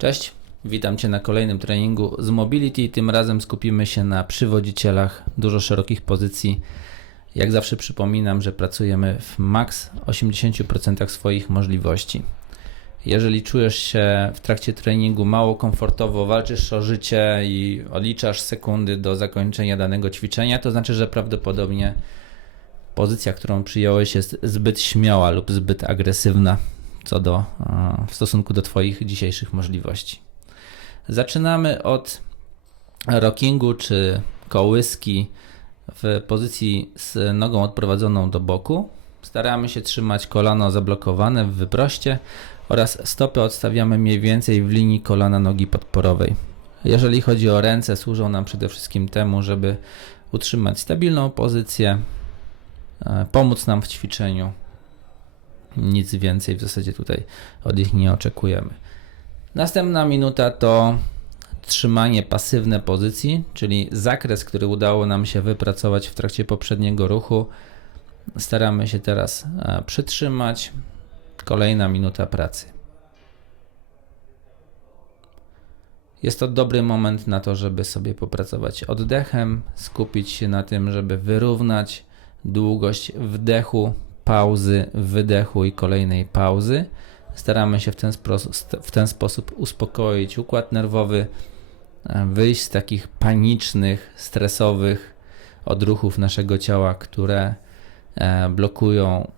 Cześć, witam Cię na kolejnym treningu z Mobility. Tym razem skupimy się na przywodzicielach dużo szerokich pozycji. Jak zawsze przypominam, że pracujemy w maks 80% swoich możliwości. Jeżeli czujesz się w trakcie treningu mało komfortowo, walczysz o życie i odliczasz sekundy do zakończenia danego ćwiczenia, to znaczy, że prawdopodobnie pozycja, którą przyjąłeś, jest zbyt śmiała lub zbyt agresywna co do w stosunku do Twoich dzisiejszych możliwości. Zaczynamy od rockingu czy kołyski w pozycji z nogą odprowadzoną do boku. Staramy się trzymać kolano zablokowane w wyproście oraz stopy odstawiamy mniej więcej w linii kolana nogi podporowej. Jeżeli chodzi o ręce, służą nam przede wszystkim temu, żeby utrzymać stabilną pozycję, e, pomóc nam w ćwiczeniu. Nic więcej w zasadzie tutaj od nich nie oczekujemy. Następna minuta to trzymanie pasywne pozycji, czyli zakres, który udało nam się wypracować w trakcie poprzedniego ruchu. Staramy się teraz e, przytrzymać. Kolejna minuta pracy. Jest to dobry moment na to, żeby sobie popracować oddechem, skupić się na tym, żeby wyrównać długość wdechu, pauzy, wydechu i kolejnej pauzy. Staramy się w ten, w ten sposób uspokoić układ nerwowy, e, wyjść z takich panicznych, stresowych odruchów naszego ciała, które e, blokują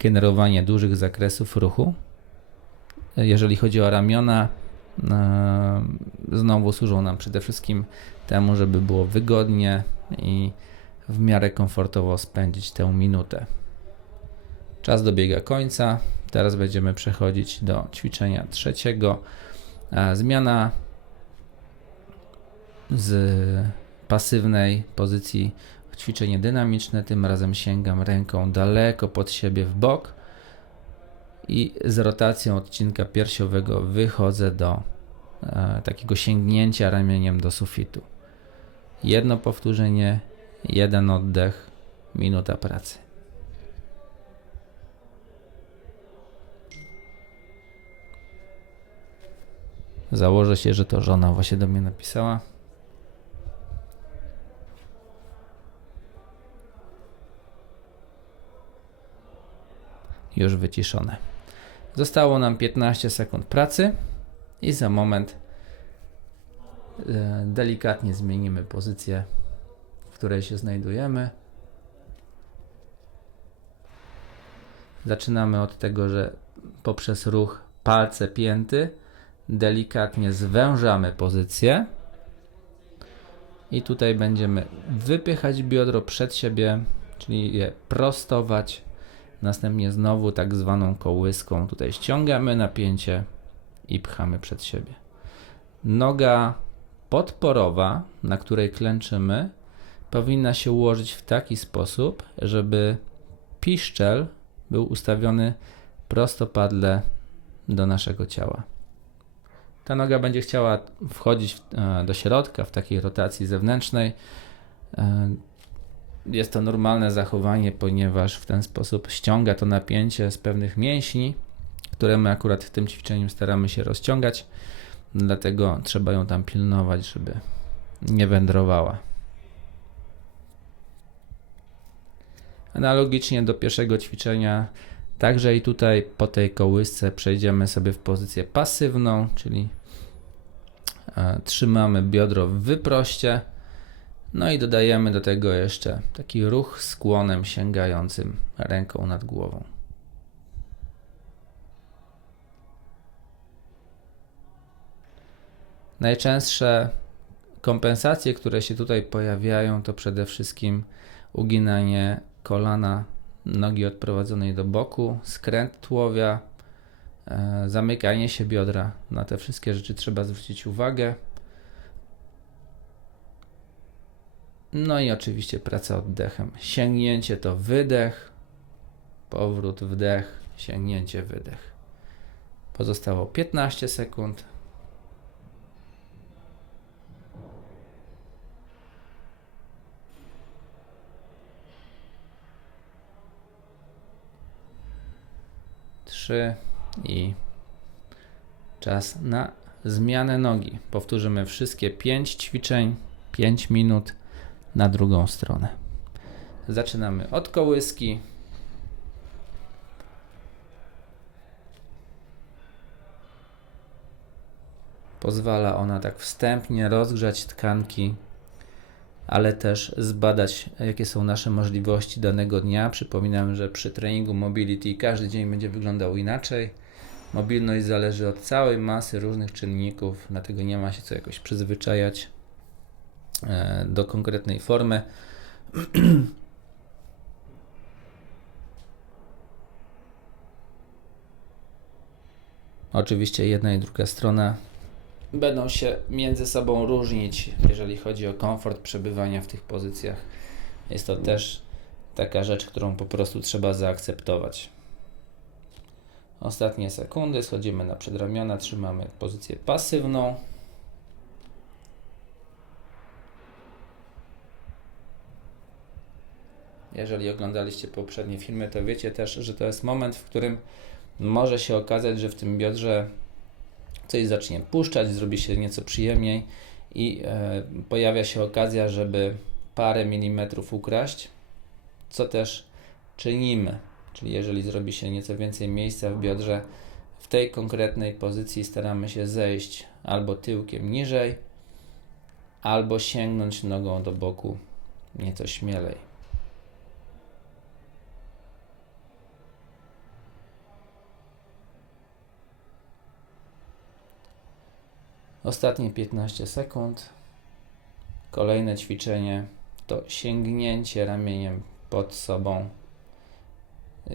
generowanie dużych zakresów ruchu. Jeżeli chodzi o ramiona, e, znowu służą nam przede wszystkim temu, żeby było wygodnie i w miarę komfortowo spędzić tę minutę. Czas dobiega końca. Teraz będziemy przechodzić do ćwiczenia trzeciego. Zmiana z pasywnej pozycji w ćwiczenie dynamiczne. Tym razem sięgam ręką daleko pod siebie w bok i z rotacją odcinka piersiowego wychodzę do e, takiego sięgnięcia ramieniem do sufitu. Jedno powtórzenie, jeden oddech, minuta pracy. Założę się, że to żona właśnie do mnie napisała. Już wyciszone. Zostało nam 15 sekund pracy i za moment e, delikatnie zmienimy pozycję, w której się znajdujemy. Zaczynamy od tego, że poprzez ruch palce pięty delikatnie zwężamy pozycję i tutaj będziemy wypychać biodro przed siebie, czyli je prostować. Następnie znowu tak zwaną kołyską tutaj ściągamy napięcie i pchamy przed siebie. Noga podporowa, na której klęczymy, powinna się ułożyć w taki sposób, żeby piszczel był ustawiony prostopadle do naszego ciała. Ta noga będzie chciała wchodzić e, do środka w takiej rotacji zewnętrznej. E, jest to normalne zachowanie, ponieważ w ten sposób ściąga to napięcie z pewnych mięśni, które my akurat w tym ćwiczeniu staramy się rozciągać. Dlatego trzeba ją tam pilnować, żeby nie wędrowała. Analogicznie do pierwszego ćwiczenia Także i tutaj po tej kołysce przejdziemy sobie w pozycję pasywną, czyli e, trzymamy biodro w wyproście. No i dodajemy do tego jeszcze taki ruch skłonem sięgającym ręką nad głową. Najczęstsze kompensacje, które się tutaj pojawiają, to przede wszystkim uginanie kolana nogi odprowadzonej do boku, skręt tułowia, e, zamykanie się biodra. Na te wszystkie rzeczy trzeba zwrócić uwagę. No i oczywiście praca oddechem. Sięgnięcie to wydech, powrót, wdech, sięgnięcie, wydech. Pozostało 15 sekund. I czas na zmianę nogi. Powtórzymy wszystkie 5 ćwiczeń, 5 minut na drugą stronę. Zaczynamy od kołyski. Pozwala ona tak wstępnie rozgrzać tkanki, ale też zbadać, jakie są nasze możliwości danego dnia. Przypominam, że przy treningu mobility każdy dzień będzie wyglądał inaczej. Mobilność zależy od całej masy różnych czynników, dlatego nie ma się co jakoś przyzwyczajać e, do konkretnej formy. Oczywiście jedna i druga strona będą się między sobą różnić, jeżeli chodzi o komfort przebywania w tych pozycjach. Jest to też taka rzecz, którą po prostu trzeba zaakceptować. Ostatnie sekundy, schodzimy na przedramiona, trzymamy pozycję pasywną. Jeżeli oglądaliście poprzednie filmy, to wiecie też, że to jest moment, w którym może się okazać, że w tym biodrze coś zacznie puszczać, zrobi się nieco przyjemniej i e, pojawia się okazja, żeby parę milimetrów ukraść, co też czynimy. Czyli jeżeli zrobi się nieco więcej miejsca w biodrze, w tej konkretnej pozycji staramy się zejść albo tyłkiem niżej, albo sięgnąć nogą do boku nieco śmielej. Ostatnie 15 sekund. Kolejne ćwiczenie to sięgnięcie ramieniem pod sobą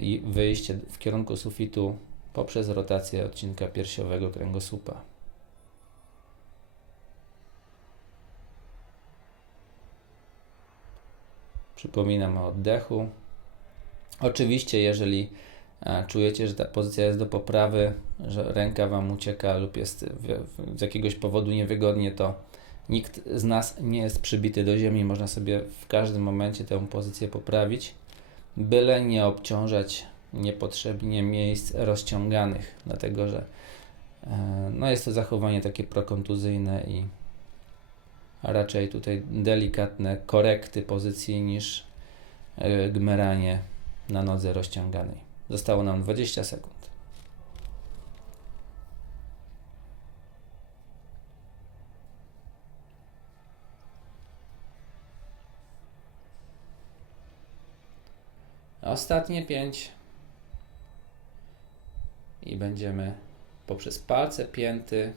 i wyjście w kierunku sufitu poprzez rotację odcinka piersiowego kręgosłupa. Przypominam o oddechu. Oczywiście, jeżeli czujecie, że ta pozycja jest do poprawy, że ręka Wam ucieka lub jest z jakiegoś powodu niewygodnie, to nikt z nas nie jest przybity do ziemi, można sobie w każdym momencie tę pozycję poprawić, byle nie obciążać niepotrzebnie miejsc rozciąganych, dlatego że e, no jest to zachowanie takie prokontuzyjne i raczej tutaj delikatne korekty pozycji niż e, gmeranie na nodze rozciąganej. Zostało nam 20 sekund. Ostatnie 5 i będziemy poprzez palce pięty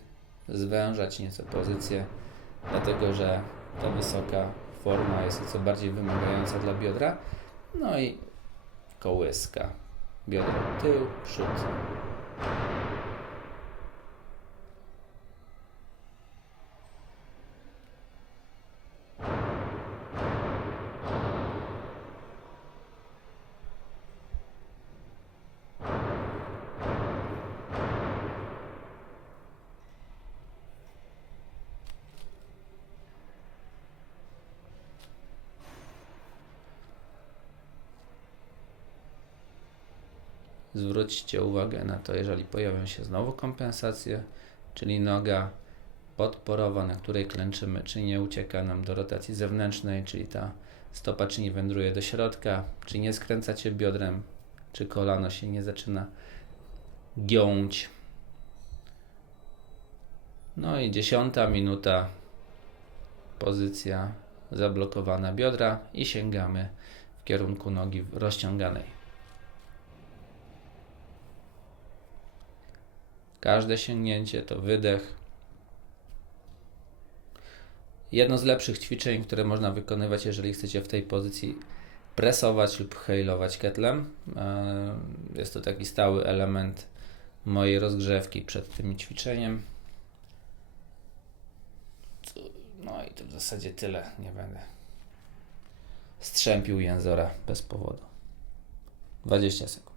zwężać nieco pozycję, dlatego że ta wysoka forma jest nieco bardziej wymagająca dla biodra. No i kołyska biodro tył, przód. Zwróćcie uwagę na to, jeżeli pojawią się znowu kompensacje, czyli noga podporowa, na której klęczymy, czy nie ucieka nam do rotacji zewnętrznej, czyli ta stopa czy nie wędruje do środka, czy nie skręcacie biodrem, czy kolano się nie zaczyna giąć. No i dziesiąta minuta, pozycja zablokowana biodra i sięgamy w kierunku nogi rozciąganej. Każde sięgnięcie to wydech. Jedno z lepszych ćwiczeń, które można wykonywać, jeżeli chcecie w tej pozycji presować lub hejlować ketlem. E, jest to taki stały element mojej rozgrzewki przed tym ćwiczeniem. No i to w zasadzie tyle. Nie będę strzępił jęzora bez powodu. 20 sekund.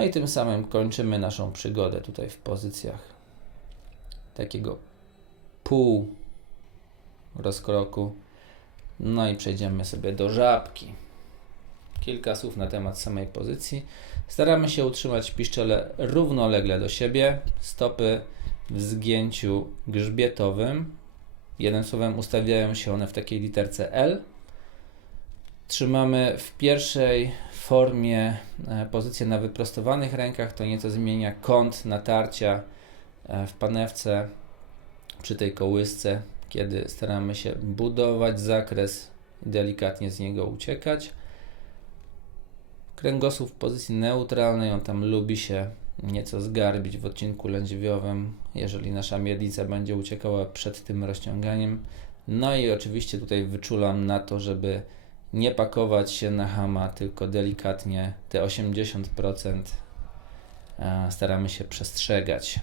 No i tym samym kończymy naszą przygodę tutaj w pozycjach takiego pół rozkroku. No i przejdziemy sobie do żabki. Kilka słów na temat samej pozycji. Staramy się utrzymać piszczele równolegle do siebie, stopy w zgięciu grzbietowym. Jednym słowem ustawiają się one w takiej literce L. Trzymamy w pierwszej formie e, pozycję na wyprostowanych rękach, to nieco zmienia kąt natarcia e, w panewce przy tej kołysce, kiedy staramy się budować zakres i delikatnie z niego uciekać. Kręgosłup w pozycji neutralnej, on tam lubi się nieco zgarbić w odcinku lędźwiowym, jeżeli nasza miednica będzie uciekała przed tym rozciąganiem. No i oczywiście tutaj wyczulam na to, żeby nie pakować się na hama, tylko delikatnie te 80% e, staramy się przestrzegać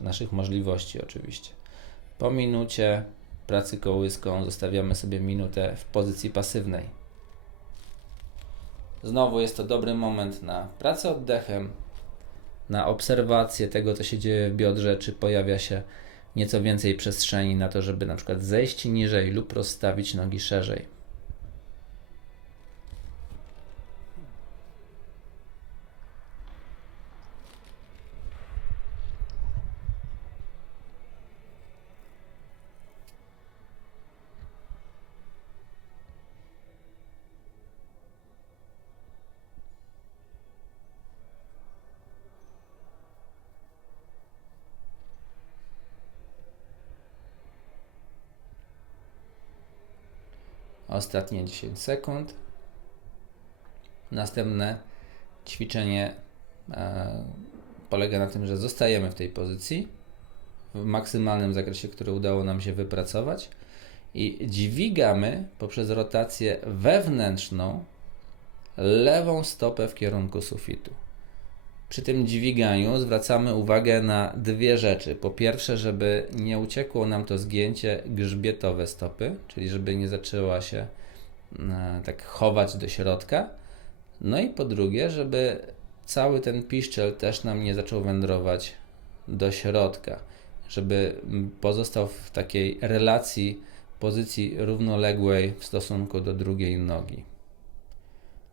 naszych możliwości oczywiście. Po minucie pracy kołyską zostawiamy sobie minutę w pozycji pasywnej. Znowu jest to dobry moment na pracę oddechem, na obserwację tego, co się dzieje w biodrze, czy pojawia się nieco więcej przestrzeni na to, żeby na przykład zejść niżej lub rozstawić nogi szerzej. Ostatnie 10 sekund. Następne ćwiczenie e, polega na tym, że zostajemy w tej pozycji w maksymalnym zakresie, który udało nam się wypracować i dźwigamy poprzez rotację wewnętrzną lewą stopę w kierunku sufitu. Przy tym dźwiganiu zwracamy uwagę na dwie rzeczy. Po pierwsze, żeby nie uciekło nam to zgięcie grzbietowe stopy, czyli żeby nie zaczęła się e, tak chować do środka. No i po drugie, żeby cały ten piszczel też nam nie zaczął wędrować do środka, żeby pozostał w takiej relacji pozycji równoległej w stosunku do drugiej nogi.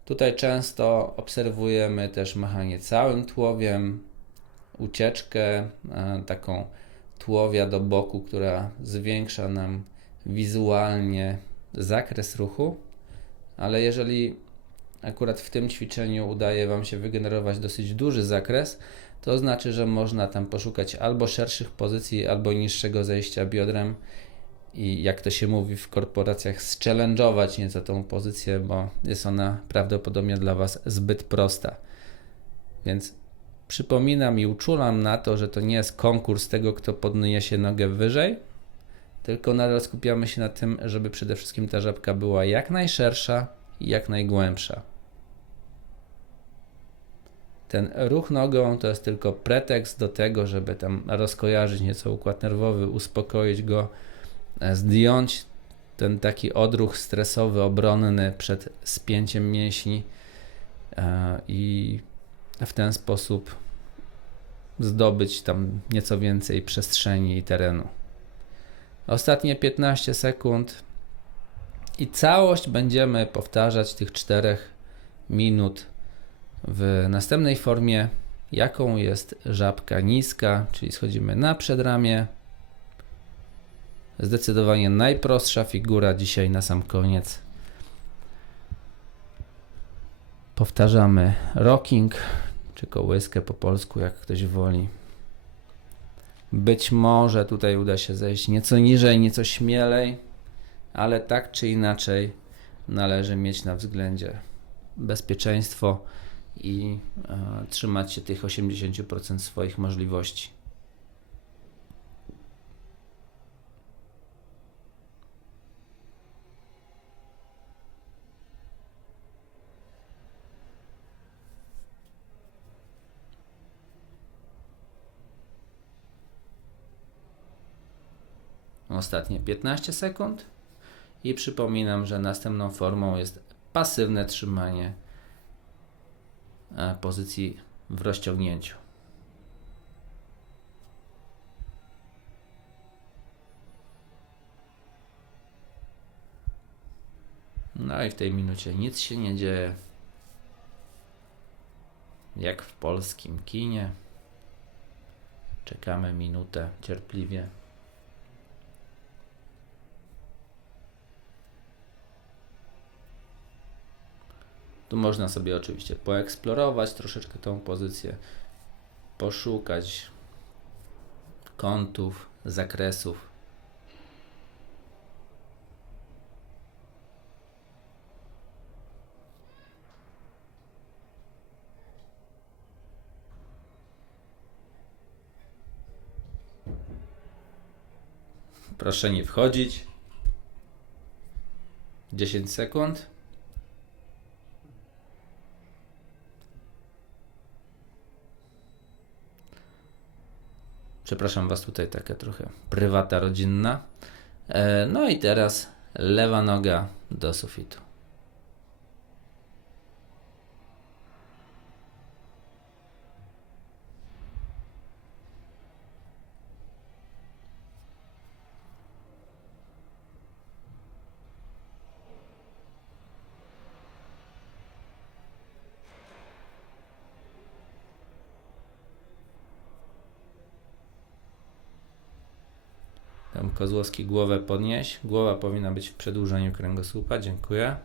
Tutaj często obserwujemy też machanie całym tułowiem, ucieczkę e, taką tułowia do boku, która zwiększa nam wizualnie zakres ruchu, ale jeżeli akurat w tym ćwiczeniu udaje Wam się wygenerować dosyć duży zakres, to znaczy, że można tam poszukać albo szerszych pozycji, albo niższego zejścia biodrem i jak to się mówi w korporacjach, zchallenge'ować nieco tą pozycję, bo jest ona prawdopodobnie dla Was zbyt prosta. Więc przypominam i uczulam na to, że to nie jest konkurs tego, kto podniesie nogę wyżej, tylko nadal skupiamy się na tym, żeby przede wszystkim ta żabka była jak najszersza i jak najgłębsza. Ten ruch nogą to jest tylko pretekst do tego, żeby tam rozkojarzyć nieco układ nerwowy, uspokoić go, zdjąć ten taki odruch stresowy, obronny przed spięciem mięśni e, i w ten sposób zdobyć tam nieco więcej przestrzeni i terenu. Ostatnie 15 sekund i całość będziemy powtarzać tych 4 minut w następnej formie, jaką jest żabka niska, czyli schodzimy na przedramię, Zdecydowanie najprostsza figura dzisiaj na sam koniec. Powtarzamy rocking, czy kołyskę po polsku, jak ktoś woli. Być może tutaj uda się zejść nieco niżej, nieco śmielej, ale tak czy inaczej należy mieć na względzie bezpieczeństwo i e, trzymać się tych 80% swoich możliwości. ostatnie 15 sekund. I przypominam, że następną formą jest pasywne trzymanie e, pozycji w rozciągnięciu. No i w tej minucie nic się nie dzieje. Jak w polskim kinie. Czekamy minutę cierpliwie. Tu można sobie oczywiście poeksplorować troszeczkę tą pozycję, poszukać kątów, zakresów. Proszę nie wchodzić. 10 sekund. Przepraszam Was tutaj taka trochę prywata rodzinna. E, No i teraz lewa noga do sufitu. Tam Kozłowski głowę podnieś. Głowa powinna być w przedłużeniu kręgosłupa. Dziękuję.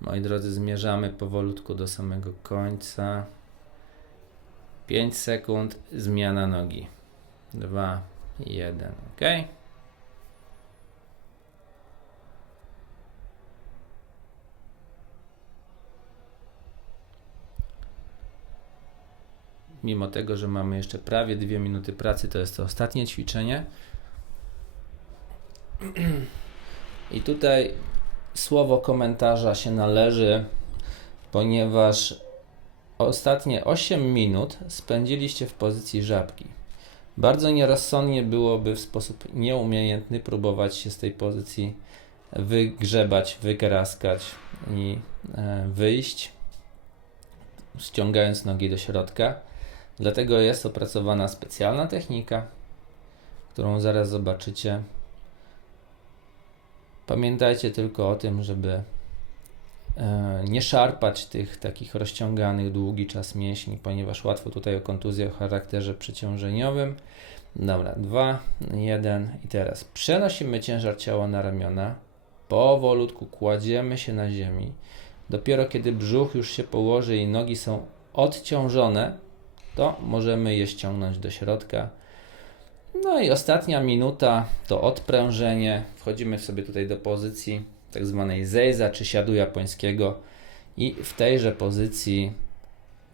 Moi drodzy, zmierzamy powolutku do samego końca. 5 sekund, zmiana nogi. 2, 1, ok. Mimo tego, że mamy jeszcze prawie 2 minuty pracy, to jest to ostatnie ćwiczenie. I tutaj słowo komentarza się należy, ponieważ ostatnie 8 minut spędziliście w pozycji żabki. Bardzo nierozsądnie byłoby w sposób nieumiejętny próbować się z tej pozycji wygrzebać, wygraskać i e, wyjść, ściągając nogi do środka. Dlatego jest opracowana specjalna technika, którą zaraz zobaczycie. Pamiętajcie tylko o tym, żeby e, nie szarpać tych takich rozciąganych długi czas mięśni, ponieważ łatwo tutaj o kontuzję o charakterze przeciążeniowym. Dobra, 2, 1 i teraz przenosimy ciężar ciała na ramiona. Powolutku kładziemy się na ziemi. Dopiero kiedy brzuch już się położy i nogi są odciążone, to możemy je ściągnąć do środka. No i ostatnia minuta to odprężenie. Wchodzimy sobie tutaj do pozycji tak zwanej zejza czy siadu japońskiego i w tejże pozycji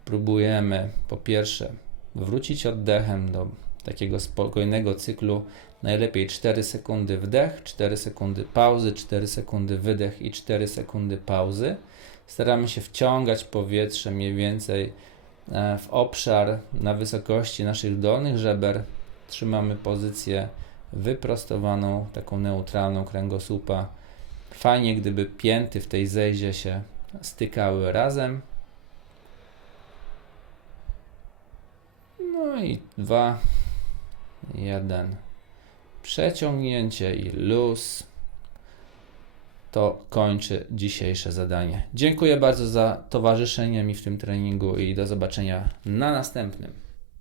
próbujemy po pierwsze wrócić oddechem do takiego spokojnego cyklu. Najlepiej 4 sekundy wdech, 4 sekundy pauzy, 4 sekundy wydech i 4 sekundy pauzy. Staramy się wciągać powietrze mniej więcej w obszar na wysokości naszych dolnych żeber. Trzymamy pozycję wyprostowaną, taką neutralną kręgosłupa. Fajnie, gdyby pięty w tej zejdzie się stykały razem. No i dwa, jeden. Przeciągnięcie i luz. To kończy dzisiejsze zadanie. Dziękuję bardzo za towarzyszenie mi w tym treningu i do zobaczenia na następnym.